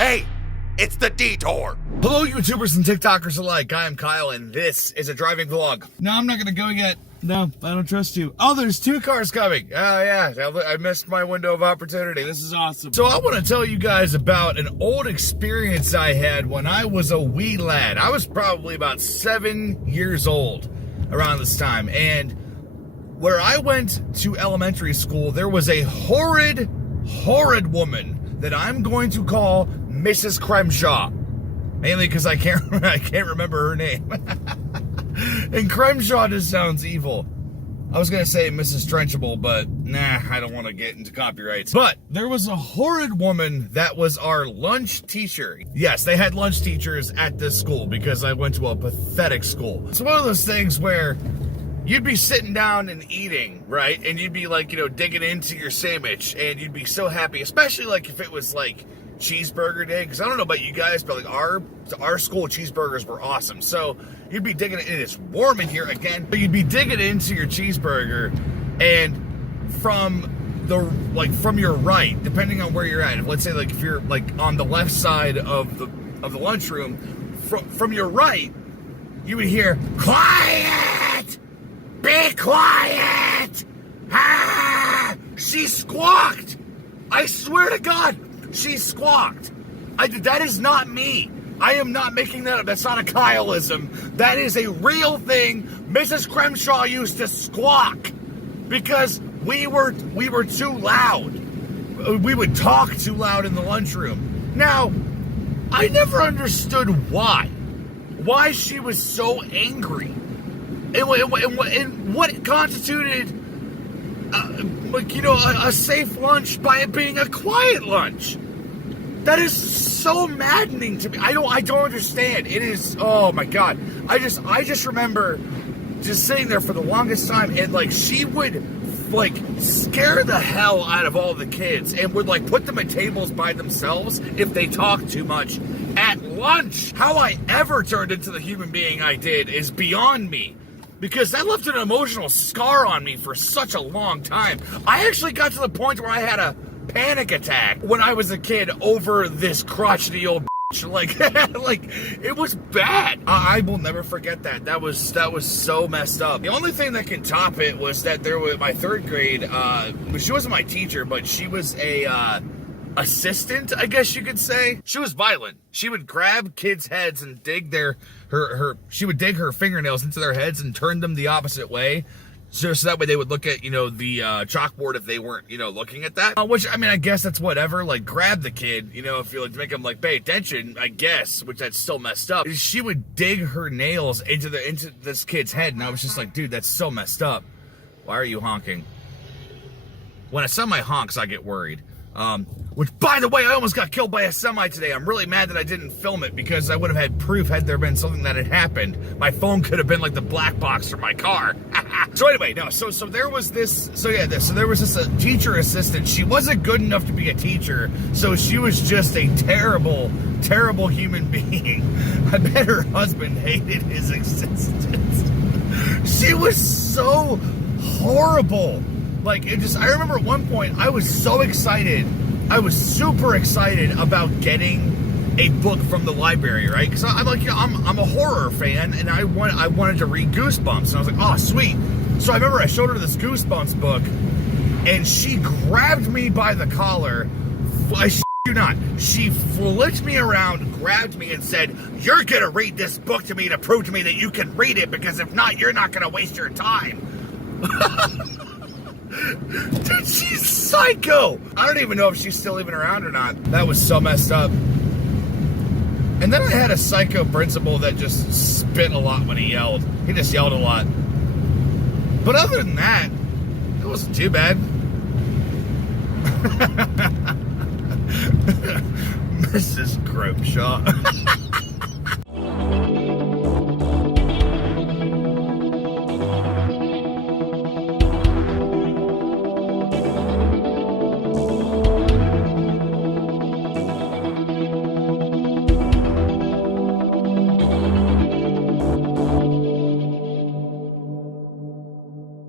Hey, it's the DETOUR. Hello, YouTubers and TikTokers alike. I am Kyle, and this is a driving vlog. No, I'm not gonna go yet. No, I don't trust you. Oh, there's 2 cars coming. Oh, yeah, I missed my window of opportunity. This is awesome. So I want to tell you guys about an old experience I had when I was a wee lad. I was probably about 7 years old around this time, and where I went to elementary school, there was a horrid woman that I'm going to call Mrs. Crenshaw, mainly because I can't remember her name. And Crenshaw just sounds evil. I was gonna say Mrs. Trenchable, but nah, I don't want to get into copyrights. But there was a horrid woman that was our lunch teacher. Yes, they had lunch teachers at this school because I went to a pathetic school. It's one of those things where you'd be sitting down and eating, right? And you'd be like, digging into your sandwich, and you'd be so happy, especially like if it was like cheeseburger day, because I don't know about you guys, but like our school cheeseburgers were awesome. So you'd be digging it, and it's warm in here again, but you'd be digging into your cheeseburger, and from your right, depending on where you're at, let's say like if you're like on the left side of the lunchroom, from your right, you would hear, "Quiet! Be quiet! Ah!" She squawked. I swear to God, she squawked. That is not me. I am not making that up. That's not a Kyleism. That is a real thing. Mrs. Crenshaw used to squawk because we were too loud. We would talk too loud in the lunchroom. Now, I never understood why she was so angry. And what constituted a safe lunch by it being a quiet lunch. That is so maddening to me. I don't understand. It is, oh my God. I just remember just sitting there for the longest time, and like she would like scare the hell out of all the kids and would like put them at tables by themselves if they talked too much at lunch. How I ever turned into the human being I did is beyond me, because that left an emotional scar on me for such a long time. I actually got to the point where I had a panic attack when I was a kid over this crotchety old bitch. Like it was bad. I will never forget that. That was so messed up. The only thing that can top it was that there was my 3rd grade, she wasn't my teacher, but she was a assistant, I guess you could say. She was violent. She would grab kids' heads and dig she would dig her fingernails into their heads and turn them the opposite way. So that way they would look at, the chalkboard if they weren't, looking at that. Which, I mean, I guess that's whatever. Like, grab the kid, if you like to make them, like, pay attention, I guess, which that's still messed up. She would dig her nails into this kid's head, and I was just like, dude, that's so messed up. Why are you honking? When a semi honks, I get worried. Which, by the way, I almost got killed by a semi today. I'm really mad that I didn't film it because I would have had proof had there been something that had happened. My phone could have been like the black box for my car. So anyway, no, so there was this, so there was this teacher assistant. She wasn't good enough to be a teacher, so she was just a terrible human being. I bet her husband hated his existence. She was so horrible. Like, I remember at one point, I was so excited. I was super excited about getting a book from the library, right? Because I'm a horror fan, and I wanted to read Goosebumps. And I was like, oh, sweet. So I remember I showed her this Goosebumps book, and she grabbed me by the collar. I shit you not. She flipped me around, grabbed me, and said, "You're going to read this book to me to prove to me that you can read it, because if not, you're not going to waste your time." Dude, she's psycho. I don't even know if she's still even around or not. That was so messed up. And then I had a psycho principal that just spit a lot when he yelled. He just yelled a lot. But other than that, it wasn't too bad. Mrs. Crenshaw.